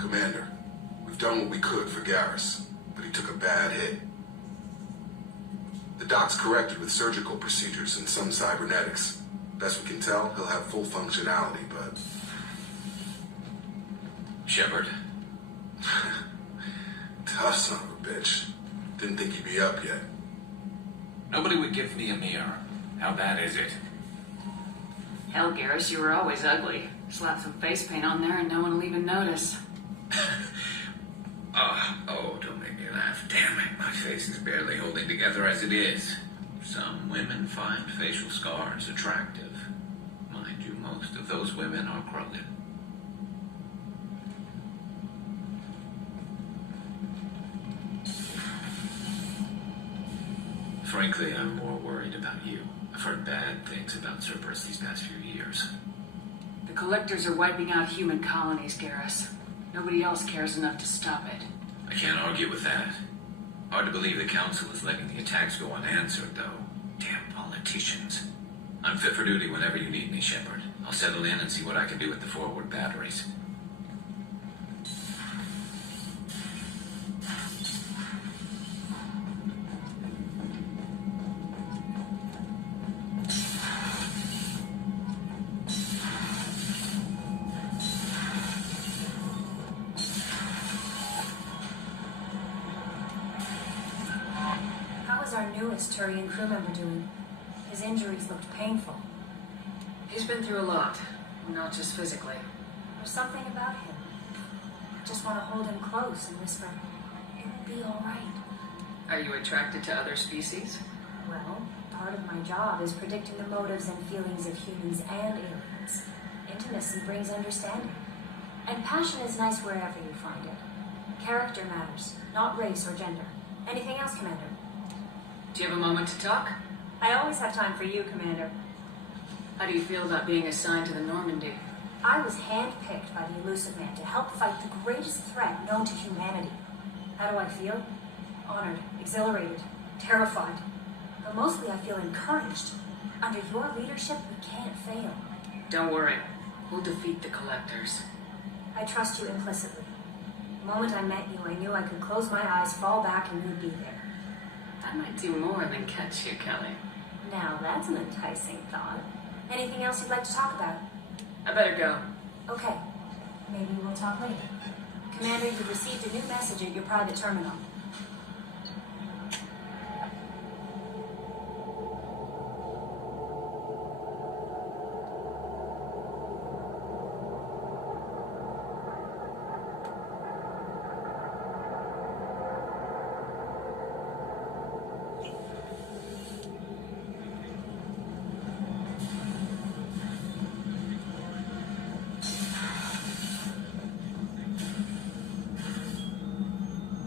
Commander, we've done what we could for Garrus, but he took a bad hit. The doc's corrected with surgical procedures and some cybernetics. Best we can tell, he'll have full functionality, but... Shepard. Tough son of a bitch. Didn't think he'd be up yet. Nobody would give me a mirror. How bad is it? Hell, Garrus, you were always ugly. Slap some face paint on there and no one will even notice. Oh, don't make me laugh. Damn it, my face is barely holding together as it is. Some women find facial scars attractive. Mind you, most of those women are crooked. Frankly, I'm more worried about you. I've heard bad things about Cerberus these past few years. The Collectors are wiping out human colonies, Garrus. Nobody else cares enough to stop it. I can't argue with that. Hard to believe the Council is letting the attacks go unanswered, though. Damn politicians. I'm fit for duty whenever you need me, Shepard. I'll settle in and see what I can do with the forward batteries. Our newest Turian crew member doing? His injuries looked painful. He's been through a lot, not just physically. There's something about him. I just want to hold him close and whisper, "It'll be all right." Are you attracted to other species? Well, part of my job is predicting the motives and feelings of humans and aliens. Intimacy brings understanding. And passion is nice wherever you find it. Character matters, not race or gender. Anything else, Commander? Do you have a moment to talk? I always have time for you, Commander. How do you feel about being assigned to the Normandy? I was handpicked by the Elusive Man to help fight the greatest threat known to humanity. How do I feel? Honored, exhilarated, terrified. But mostly I feel encouraged. Under your leadership, we can't fail. Don't worry. We'll defeat the Collectors. I trust you implicitly. The moment I met you, I knew I could close my eyes, fall back, and you'd be there. I might do more than catch you, Kelly. Now that's an enticing thought. Anything else you'd like to talk about? I better go. Okay. Maybe we'll talk later. Commander, you've received a new message at your private terminal.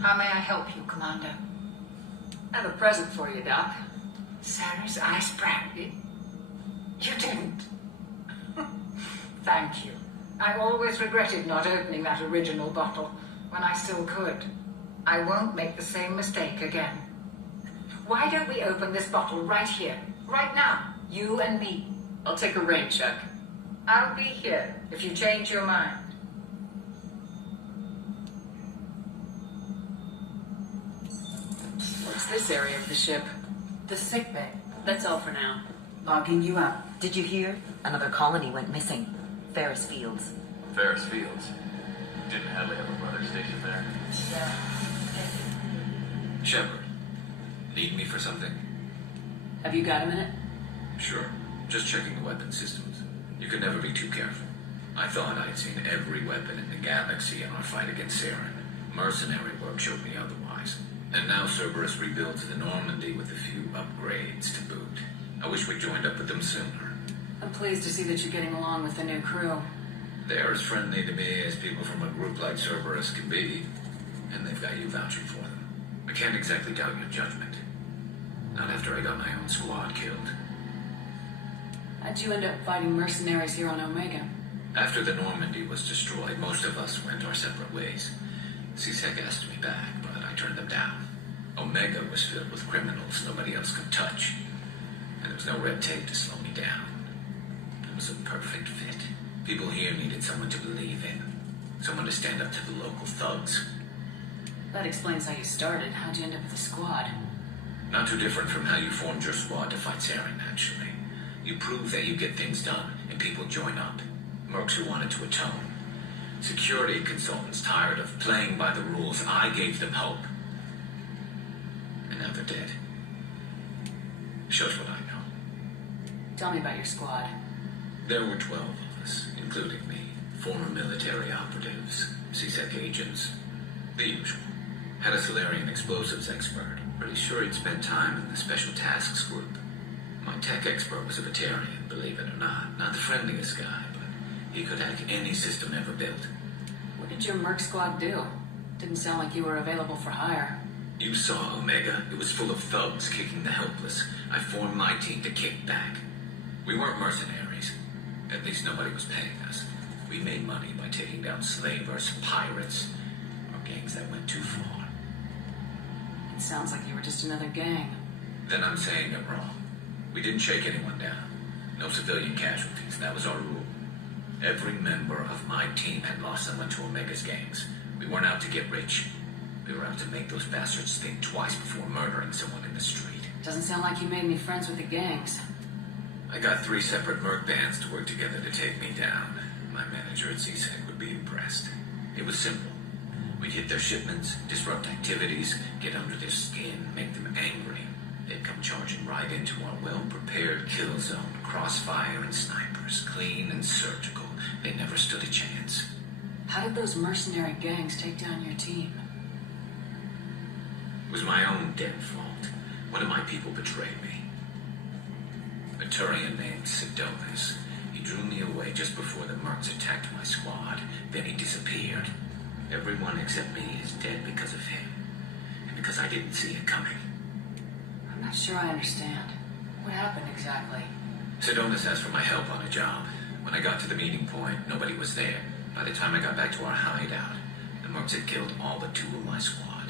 How may I help you, Commander? I have a present for you, Doc. Sarah's ice brandy? You didn't? Thank you. I always regretted not opening that original bottle when I still could. I won't make the same mistake again. Why don't we open this bottle right here, right now, you and me? I'll take a rain check. I'll be here if you change your mind. What's this area of the ship? The sick bay. That's all for now. Logging you up. Did you hear? Another colony went missing. Ferris Fields. Ferris Fields? Didn't Hadley have a brother stationed there? Yeah. Shepard, need me for something? Have you got a minute? Sure. Just checking the weapon systems. You can never be too careful. I thought I'd seen every weapon in the galaxy in our fight against Saren. Mercenary work showed me otherwise. And now Cerberus rebuilds the Normandy with a few upgrades to boot. I wish we joined up with them sooner. I'm pleased to see that you're getting along with the new crew. They're as friendly to me as people from a group like Cerberus can be. And they've got you vouching for them. I can't exactly doubt your judgment. Not after I got my own squad killed. How'd you end up fighting mercenaries here on Omega? After the Normandy was destroyed, most of us went our separate ways. CSEC asked me back, but I turned them down. Omega was filled with criminals nobody else could touch. And there was no red tape to slow me down. It was a perfect fit. People here needed someone to believe in. Someone to stand up to the local thugs. That explains how you started. How'd you end up with a squad? Not too different from how you formed your squad to fight Saren, actually. You prove that you get things done, and people join up. Mercs who wanted to atone. Security consultants tired of playing by the rules. I gave them hope. And now they're dead. Shows what I know. Tell me about your squad. There were 12 of us, including me. Former military operatives, CSEC agents, the usual. Had a Solarian explosives expert. Pretty sure he'd spent time in the Special Tasks Group. My tech expert was a veteran, believe it or not. Not the friendliest guy, but he could hack any system ever built. What did your merc squad do? Didn't sound like you were available for hire. You saw Omega. It was full of thugs kicking the helpless. I formed my team to kick back. We weren't mercenaries. At least nobody was paying us. We made money by taking down slavers, pirates, or gangs that went too far. It sounds like you were just another gang. Then I'm saying it wrong. We didn't shake anyone down. No civilian casualties. That was our rule. Every member of my team had lost someone to Omega's gangs. We weren't out to get rich. We were out to make those bastards think twice before murdering someone in the street. Doesn't sound like you made any friends with the gangs. I got 3 separate merc bands to work together to take me down. My manager at CSEC would be impressed. It was simple. We'd hit their shipments, disrupt activities, get under their skin, make them angry. They'd come charging right into our well-prepared kill zone, crossfire and snipers, clean and surgical. They never stood a chance. How did those mercenary gangs take down your team? It was my own damn fault. One of my people betrayed me. A Turian named Sidonis. He drew me away just before the mercs attacked my squad. Then he disappeared. Everyone except me is dead because of him. And because I didn't see it coming. I'm not sure I understand. What happened exactly? Sidonis asked for my help on a job. When I got to the meeting point, nobody was there. By the time I got back to our hideout, the mercs had killed all but 2 of my squad.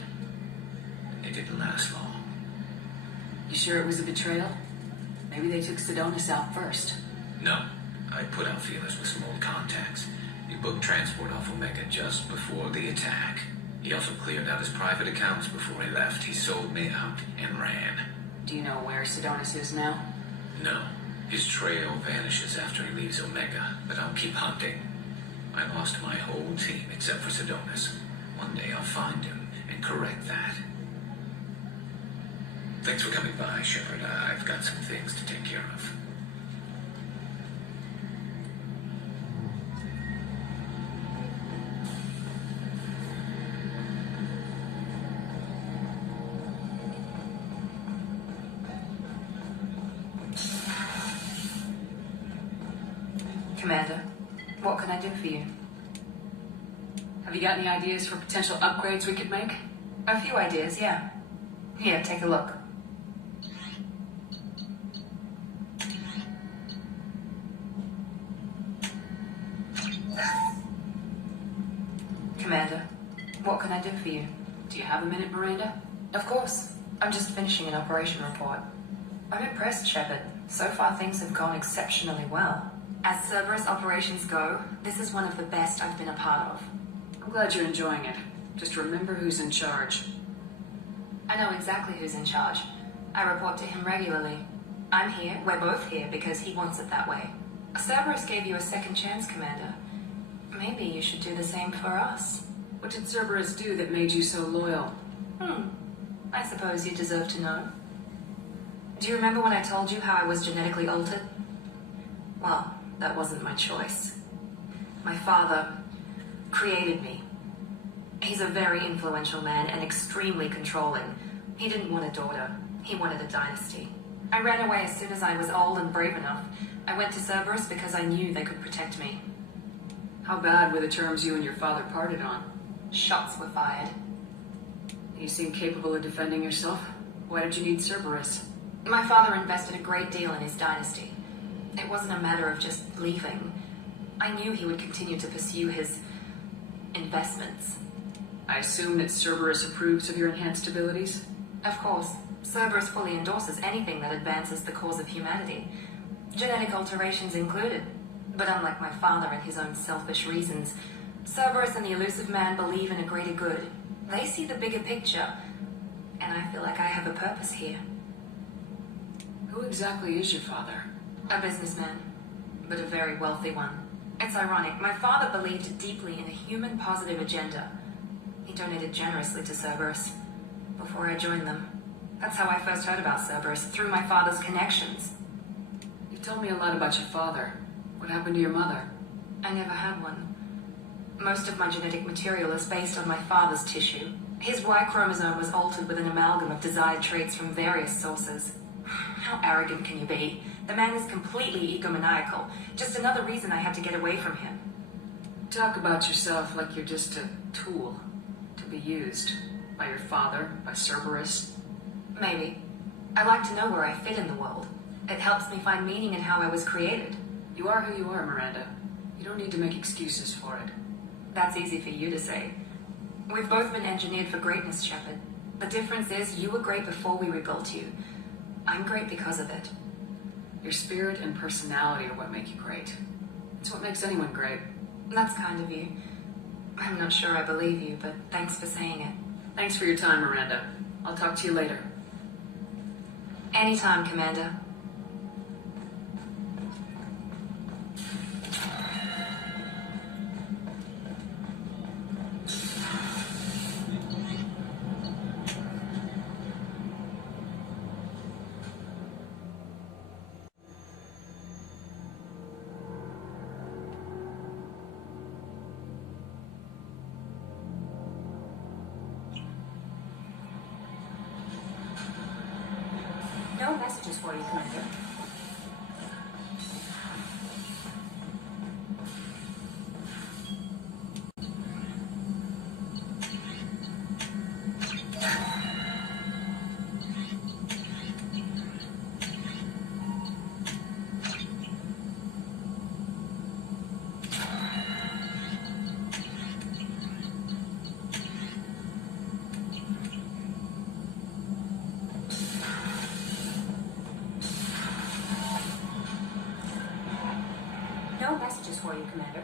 And they didn't last long. You sure it was a betrayal? Maybe they took Sidonis out first. No. I put out feelers with some old contacts. He booked transport off Omega just before the attack. He also cleared out his private accounts before he left. He sold me out and ran. Do you know where Sidonis is now? No. His trail vanishes after he leaves Omega, but I'll keep hunting. I lost my whole team except for Sidonis. One day I'll find him and correct that. Thanks for coming by, Shepard. I've got some things to take care of. Commander, what can I do for you? Have you got any ideas for potential upgrades we could make? A few ideas, yeah. Here, take a look. Commander, what can I do for you? Do you have a minute, Miranda? Of course. I'm just finishing an operation report. I'm impressed, Shepard. So far, things have gone exceptionally well. As Cerberus operations go, this is one of the best I've been a part of. I'm glad you're enjoying it. Just remember who's in charge. I know exactly who's in charge. I report to him regularly. I'm here, we're both here, because he wants it that way. Cerberus gave you a second chance, Commander. Maybe you should do the same for us. What did Cerberus do that made you so loyal? I suppose you deserve to know. Do you remember when I told you how I was genetically altered? Well, that wasn't my choice. My father created me. He's a very influential man and extremely controlling. He didn't want a daughter. He wanted a dynasty. I ran away as soon as I was old and brave enough. I went to Cerberus because I knew they could protect me. How bad were the terms you and your father parted on? Shots were fired. You seem capable of defending yourself. Why did you need Cerberus? My father invested a great deal in his dynasty. It wasn't a matter of just leaving. I knew he would continue to pursue his investments. I assume that Cerberus approves of your enhanced abilities? Of course. Cerberus fully endorses anything that advances the cause of humanity. Genetic alterations included. But unlike my father and his own selfish reasons, Cerberus and the elusive man believe in a greater good. They see the bigger picture, and I feel like I have a purpose here. Who exactly is your father? A businessman, but a very wealthy one. It's ironic. My father believed deeply in a human positive agenda. He donated generously to Cerberus before I joined them. That's how I first heard about Cerberus, through my father's connections. You told me a lot about your father. What happened to your mother? I never had one. Most of my genetic material is based on my father's tissue. His Y chromosome was altered with an amalgam of desired traits from various sources. How arrogant can you be? The man is completely egomaniacal. Just another reason I had to get away from him. Talk about yourself like you're just a tool to be used by your father, by Cerberus. Maybe. I like to know where I fit in the world. It helps me find meaning in how I was created. You are who you are, Miranda. You don't need to make excuses for it. That's easy for you to say. We've both been engineered for greatness, Shepard. The difference is you were great before we rebuilt you. I'm great because of it. Your spirit and personality are what make you great. It's what makes anyone great. That's kind of you. I'm not sure I believe you, but thanks for saying it. Thanks for your time, Miranda. I'll talk to you later. Anytime, Commander. No messages for you, Commander. No messages for you, Commander.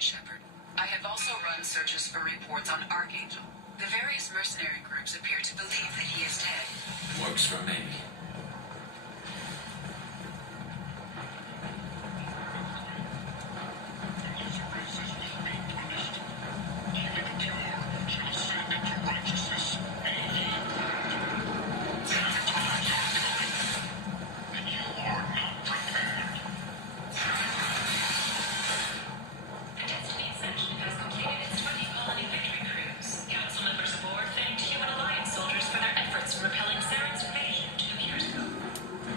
Shepard. I have also run searches for reports on Archangel. The various mercenary groups appear to believe that he is dead. Works for me.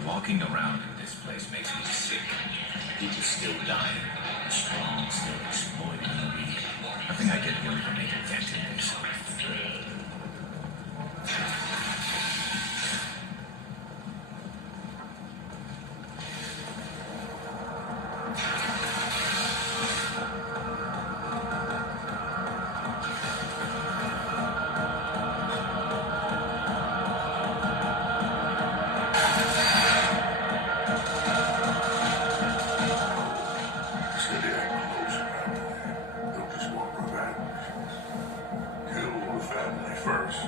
Walking around in this place makes me sick. People still dying. The strong still exploiting the weak. Nothing I did really make a dent in this. family first.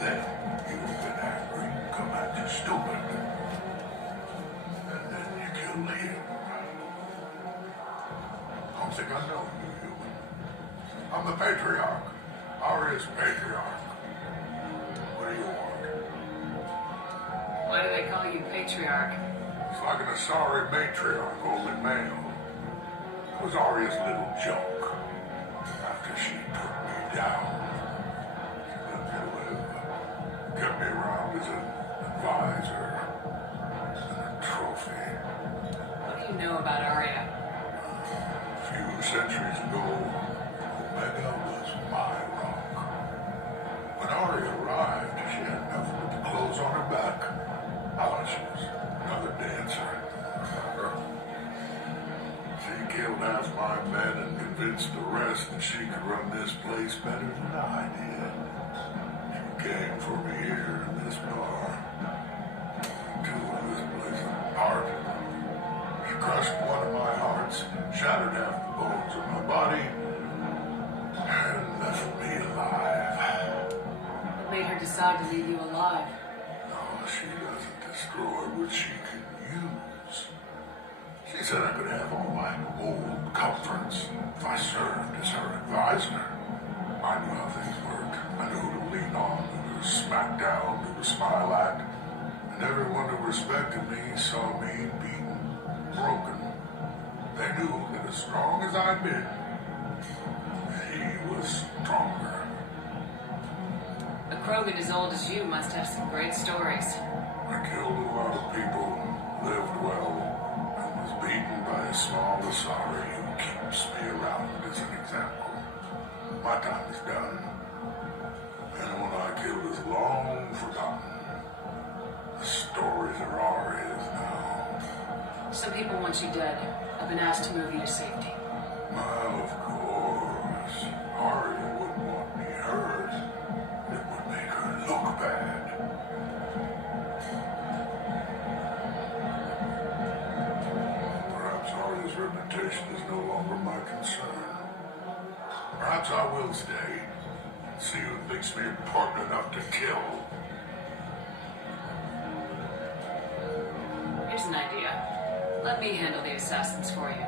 Then you'll get angry, come at you stupid. And then you kill him. Don't think I know you, human. I'm the Patriarca. Aria's Patriarch. What do you want? Why do they call you Patriarch? It's like an Asari matriarch, only male. It was Aria's little joke. After she put me down, she let me live. Kept me around as an advisor and a trophy. What do you know about Arya? A few centuries ago, Omega was my rock. When Arya arrived, she had nothing but the clothes on her back. I thought she was another dancer. She killed half my men and convinced the rest that she could run this place better than I did. She came for me here in this bar. Two of this place apart. She crushed one of my hearts, shattered half the bones of my body, and left me alive. What made her decide to leave you alive? No, she doesn't destroy what she can use. She said I could have all my old comforts if I served as her advisor. I knew how things worked. I knew who to lean on, who to smack down, who to smile at. And everyone who respected me saw me beaten, broken. They knew that as strong as I'd been, he was stronger. A Krogan as old as you must have some great stories. I killed a lot of people, lived well, and was beaten by a small Asari who keeps me around as an example. My time is done. Anyone I killed is long forgotten. The stories are Aria's now. Some people want you dead. I've been asked to move you to safety. Well, of course. Aria wouldn't want me hurt. It would make her look bad. Perhaps Aria's reputation is no longer my concern. Perhaps I will stay and see who thinks me important enough to kill. Here's an idea. Let me handle the assassins for you.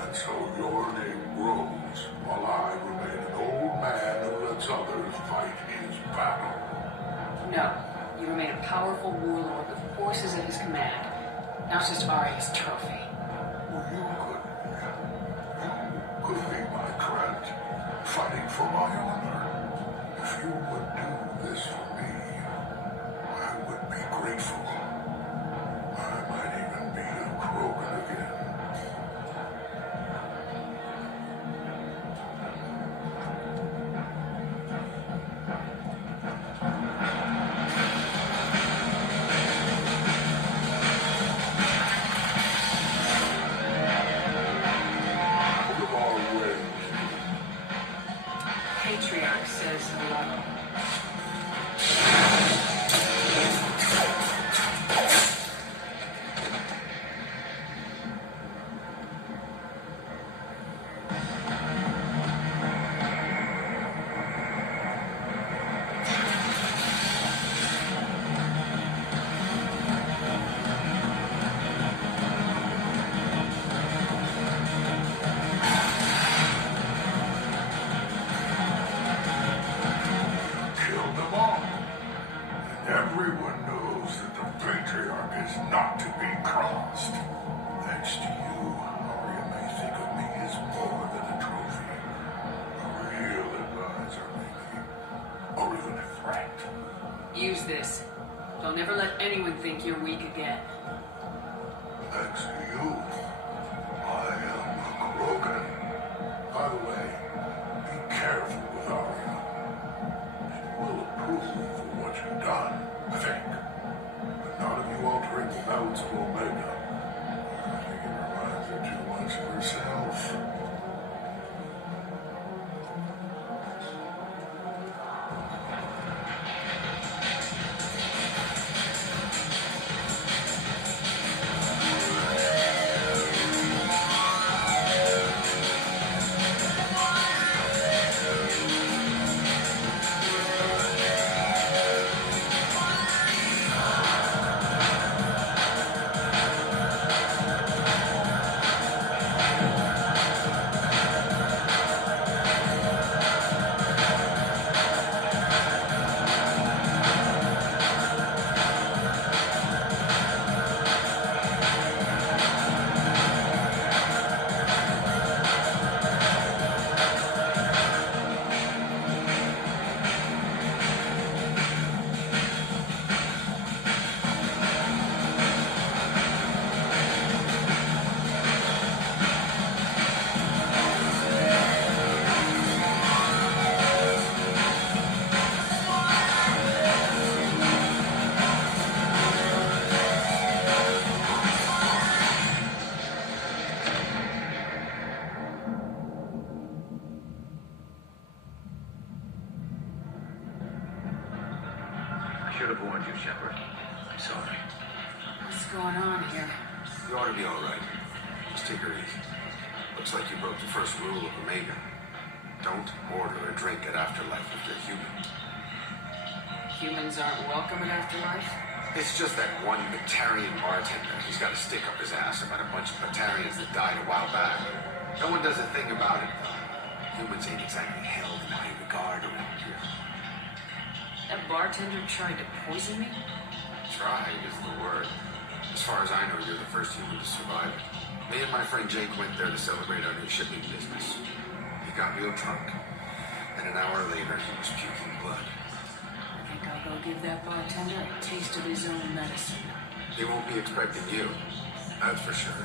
And so your name grows while I remain an old man who lets others fight his battle. No. You remain a powerful warlord with forces at his command. Not just Arya's trophy. Well, you could be my friend, fighting for my honor. If you would do this for me, I would be grateful. I might even be a Krogan again. Patriarch says hello. Killed them all. And everyone knows that the Patriarch is not to be crossed. Thanks to you, Arya may think of me as more than a trophy. A real advisor, maybe. Or even a threat. Use this. Don't ever let anyone think you're weak again. Thanks to you, I am a Krogan. By the way, be careful with Arya. She will approve of what you've done, I think. But not of you altering the balance of Omega. I think it reminds her too much of herself. should have warned you, Shepard. I'm sorry. What's going on here? You ought to be all right. Just take her easy. Looks like you broke the first rule of Omega. Don't order a drink at Afterlife if you're human. Humans aren't welcome in Afterlife? It's just that one Batarian bartender who's got to stick up his ass about a bunch of Batarians that died a while back. No one does a thing about it, though. Humans ain't exactly held in high regard around here. That bartender tried to poison me? Tried is the word. As far as I know, you're the first human to survive it. Me and my friend Jake went there to celebrate our new shipping business. He got real drunk, and an hour later he was puking blood. I think I'll go give that bartender a taste of his own medicine. He won't be expecting you, that's for sure.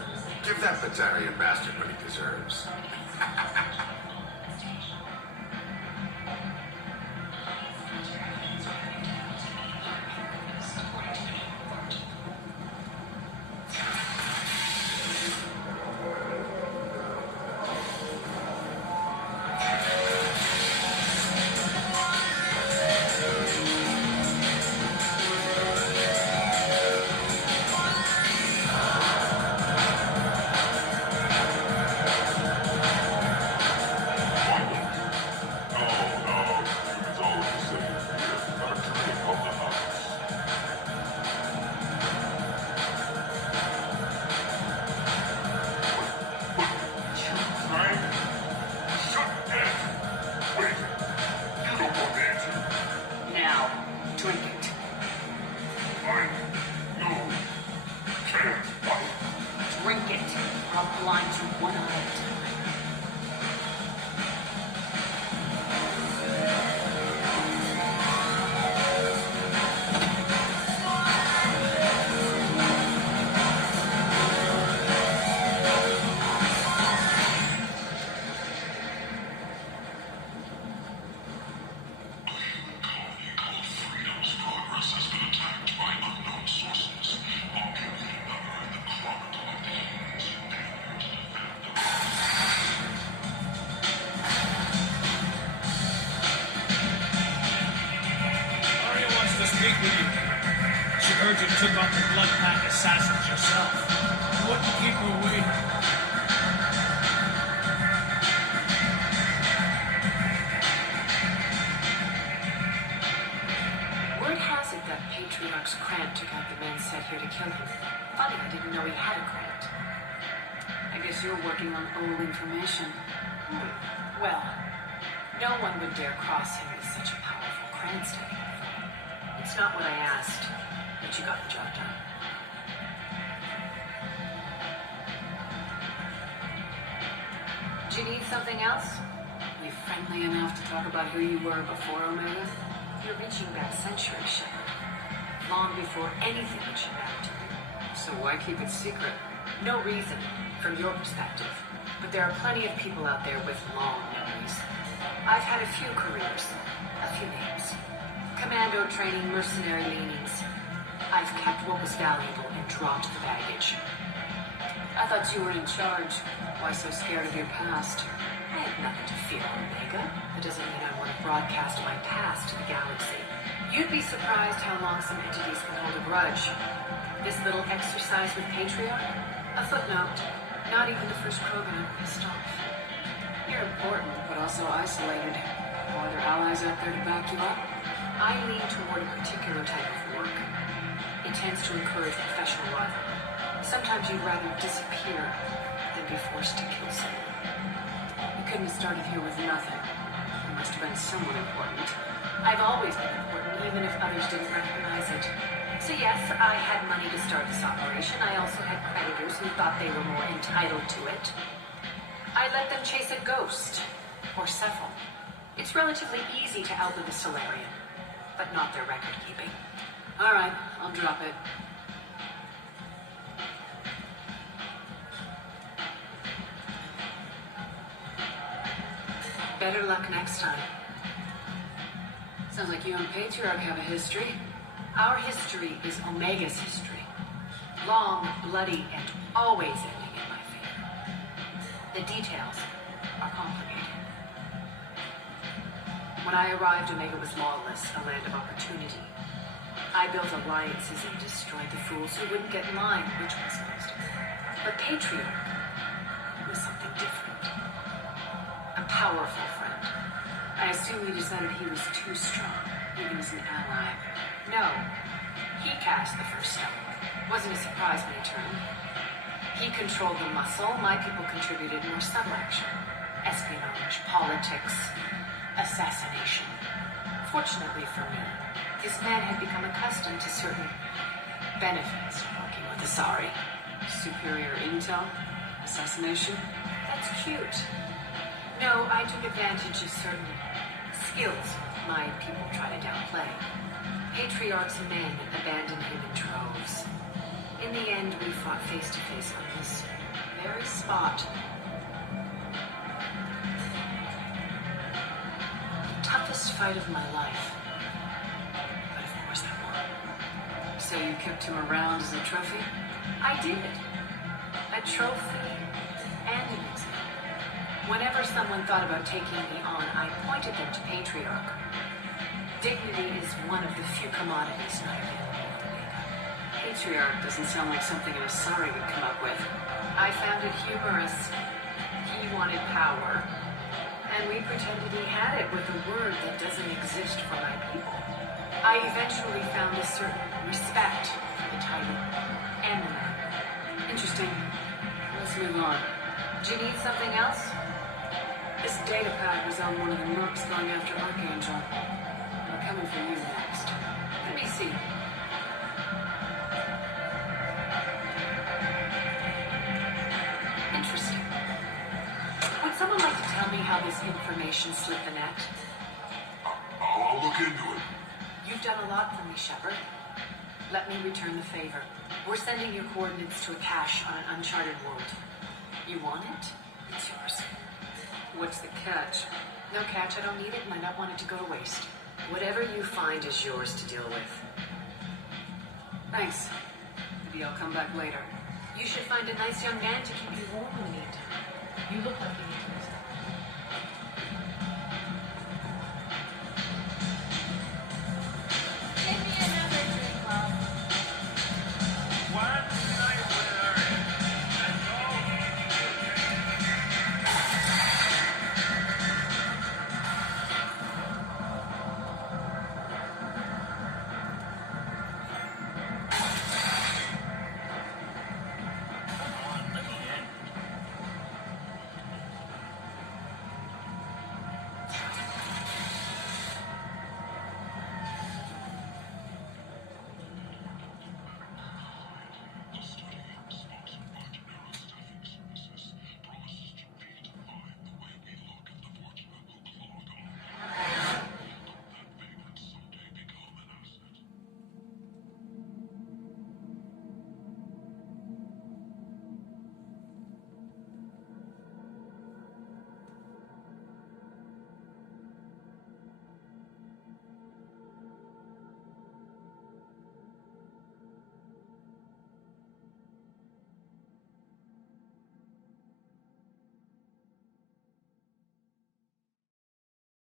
Give that Batarian bastard what he deserves. Information. Well, no one would dare cross him with such a powerful Kran study. It's not what I asked, but you got the job done. Do you need something else? Are you friendly enough to talk about who you were before Omega? You're reaching back centuries, Shepard. Long before anything that should matter to you. So why keep it secret? No reason, from your perspective. But there are plenty of people out there with long memories. I've had a few careers, a few names. Commando training, mercenary leanings. I've kept what was valuable and dropped the baggage. I thought you were in charge. Why so scared of your past? I have nothing to fear, Omega. That doesn't mean I want to broadcast my past to the galaxy. You'd be surprised how long some entities can hold a grudge. This little exercise with Patriarca? A footnote. Not even the first program pissed off. You're important, but also isolated. No other allies out there to back you up? I lean toward a particular type of work. It tends to encourage professional rivalry. Sometimes you'd rather disappear than be forced to kill someone. You couldn't have started here with nothing. You must have been someone important. I've always been important, even if others didn't recognize it. So yes, I had money to start this operation. I also had creditors who thought they were more entitled to it. I let them chase a ghost, or several. It's relatively easy to outlive a Solarian, but not their record keeping. All right, I'll drop it. Better luck next time. Sounds like you and Patriarca have a history. Our history is Omega's history. Long, bloody, and always ending in my favor. The details are complicated. When I arrived, Omega was lawless, a land of opportunity. I built alliances and destroyed the fools who wouldn't get in line, which was most of them. But Patriarca was something different. A powerful friend. I assume you decided he was too strong, even as an ally. No. He cast the first stone. Wasn't a surprise when he turned. He controlled the muscle. My people contributed more subtle action. Espionage, politics, assassination. Fortunately for me, this man had become accustomed to certain benefits of working with Asari. Superior intel? Assassination? That's cute. No, I took advantage of certain skills my people try to downplay. Patriarch's men abandoned him in droves. In the end, we fought face to face on this very spot. The toughest fight of my life. But of course I won. So you kept him around as a trophy? I did. A trophy and an example. Whenever someone thought about taking me on, I pointed them to Patriarch. Dignity is one of the few commodities not available on the mena. Patriarch doesn't sound like something an Asari would come up with. I found it humorous. He wanted power, and we pretended he had it with a word that doesn't exist for my people. I eventually found a certain respect for the title and the man. Interesting. Let's move on. Do you need something else? This data pad was on one of the mercs going after Archangel. We're coming for you next. Let me see. Interesting. Would someone like to tell me how this information slipped the net? I'll look into it. You've done a lot for me, Shepard. Let me return the favor. We're sending your coordinates to a cache on an uncharted world. You want it? It's yours. What's the catch? No catch, I don't need it, and I don't want it to go to waste. Whatever you find is yours to deal with. Thanks. Maybe I'll come back later. You should find a nice young man to keep you warm in the meantime. You look like you need